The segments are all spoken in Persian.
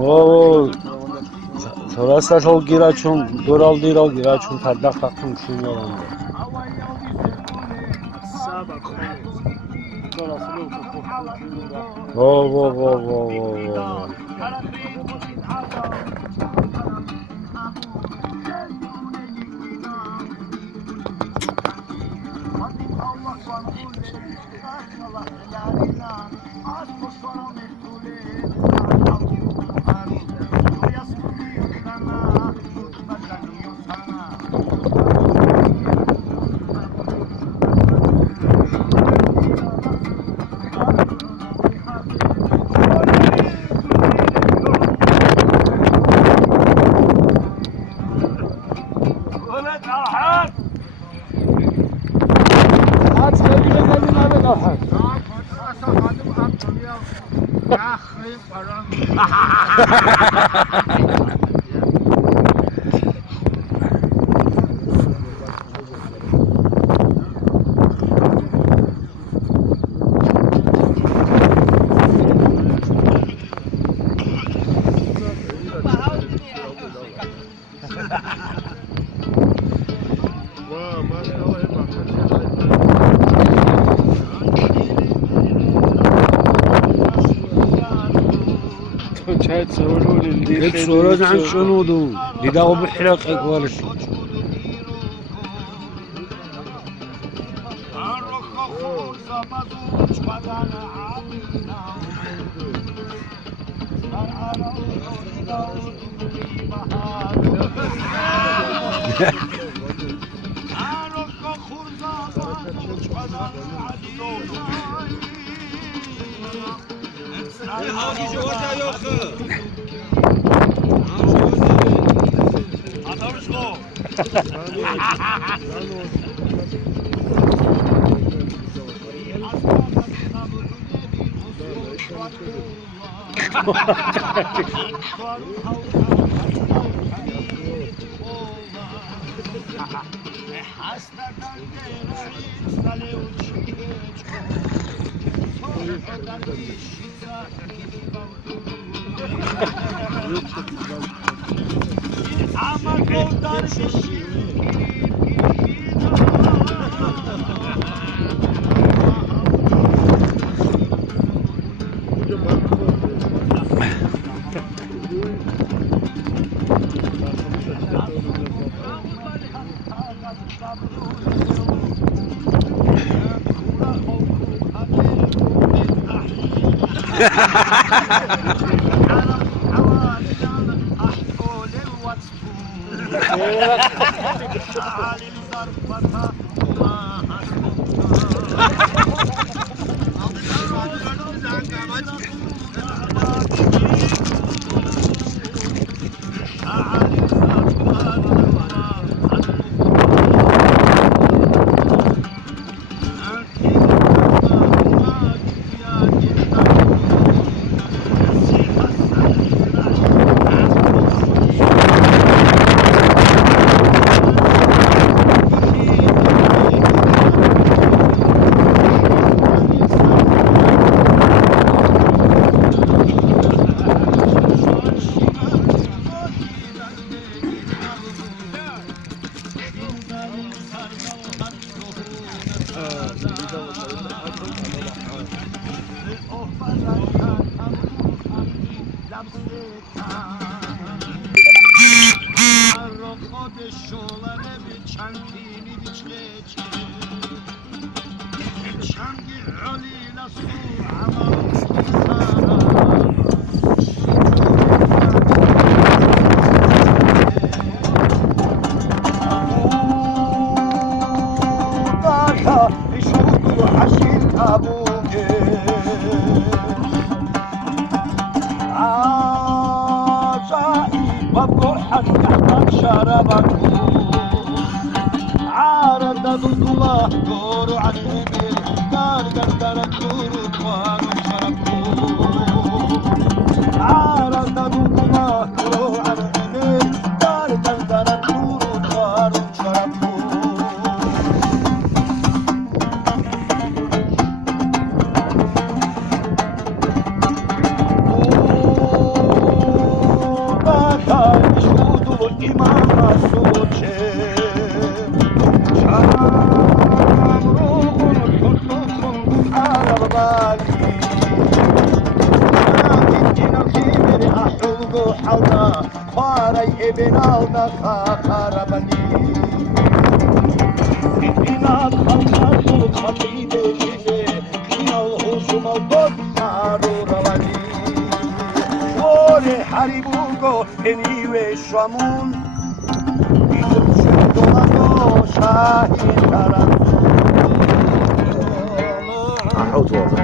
o sonrasında çok giraçun doraldı ro giraçun tadda kalkın şunu yalan. Wo. صورة عن شنودو لداو بحلق اقوالش imama soche charam rohun tutukun arabali ina khimir ahugo halda faray ibn alda kharabali ina khalqatu khatibe shize kinal husuma bod marurawali ore haribugo eniwe shamun dolado shahin taran احوط واضح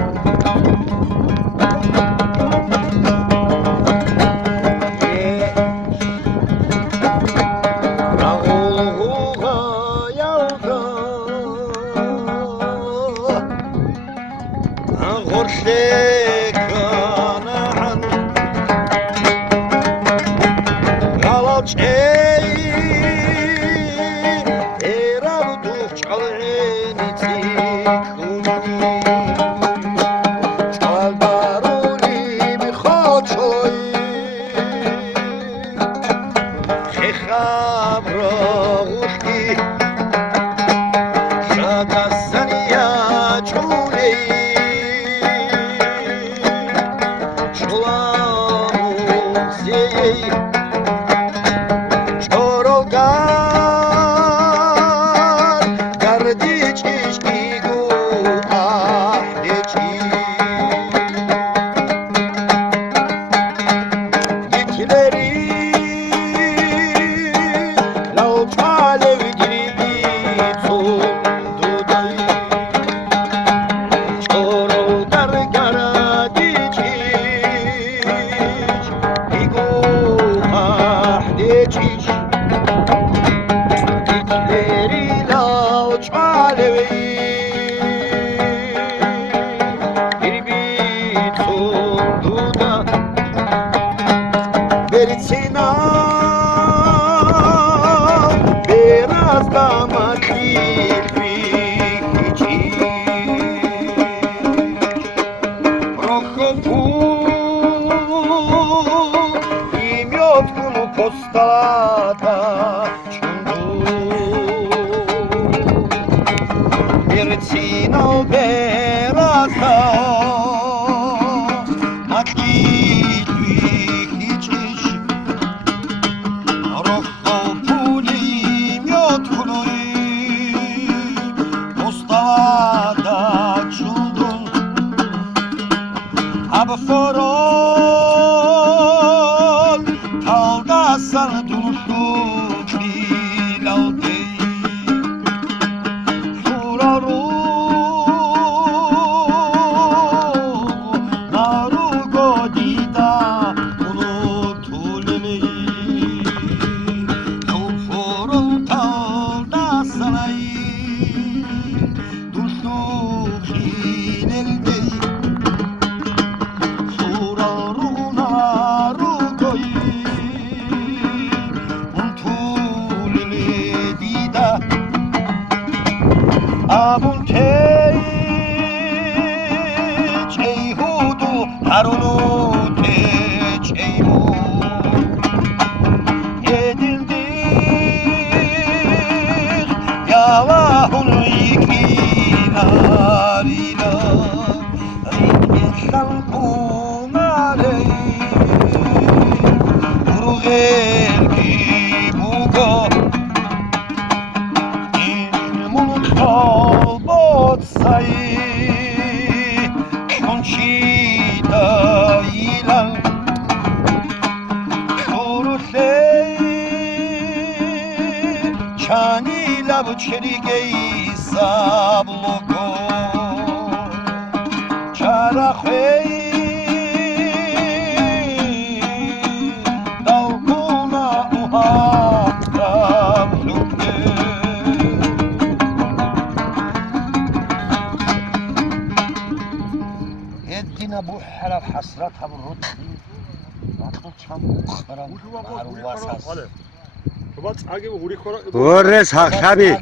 ورس خبي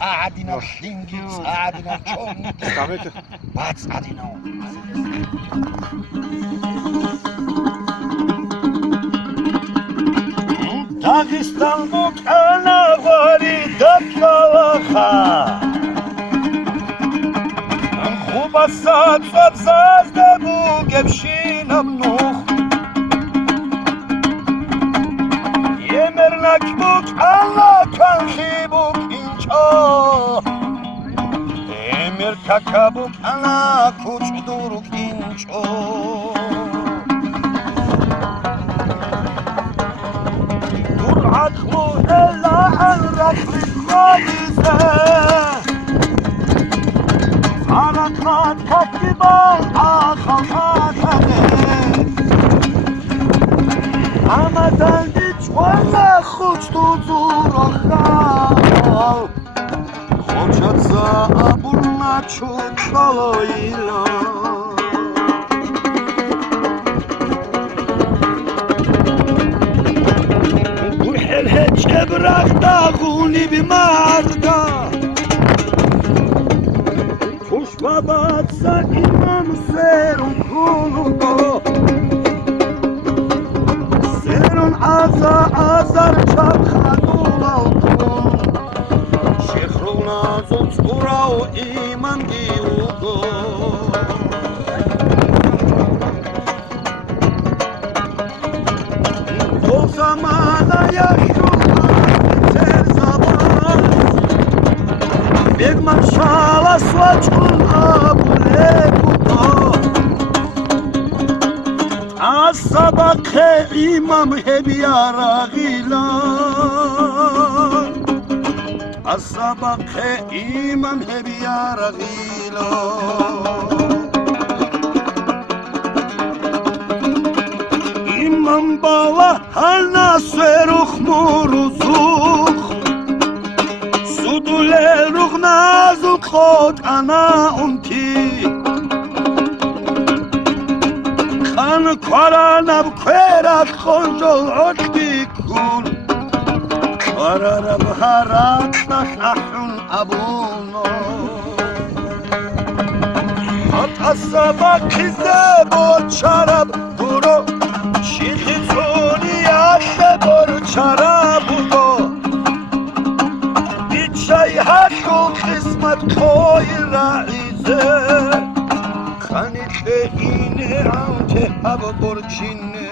عادنا خلينجي عادنا تشوني بعد عادنا داغستان بود انواری دبیاخا خوب است صد زازده بو گبشینم نوخ یه مرنک بود انا کنخی بود اینجا emir kakabuk ana kuç duruk inço dur aklu ella an raklik valize Haraklat kakiban akhalkatane Amadan diç valla kuç duruk Хочется бурна чукалоила Бурхелhe çebrakta guni bimarda Kuş babatsa imam serun kuludo Serun azar çakadul altun Nazot urao imam giugo O zamana yaşular ter zaman Begman şala svaçkun abule budo Az sabakhe imam hebiyara gilan الصباح إمام هبيا رغيلو إمام بالا هلنا سيروخ مرزوخ سودول روخ نازل خود أنا أنتي خان قرانا بكيرك خنجل عدبي كون قرار بهارات نحن أبونا حط الصباح كذاب وشرب برو شيخ زوني أشبر شرب برو بيتشاي هاتو قسمت خوي رئيزة خانت إيني عم تهب برچيني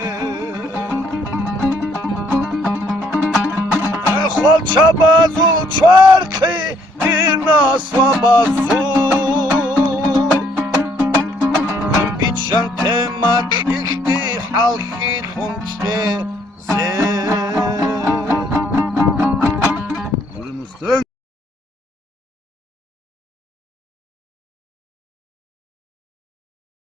Kolça bazu çarkı bir nasva bazu Biçan temak ihti halki kumçe ze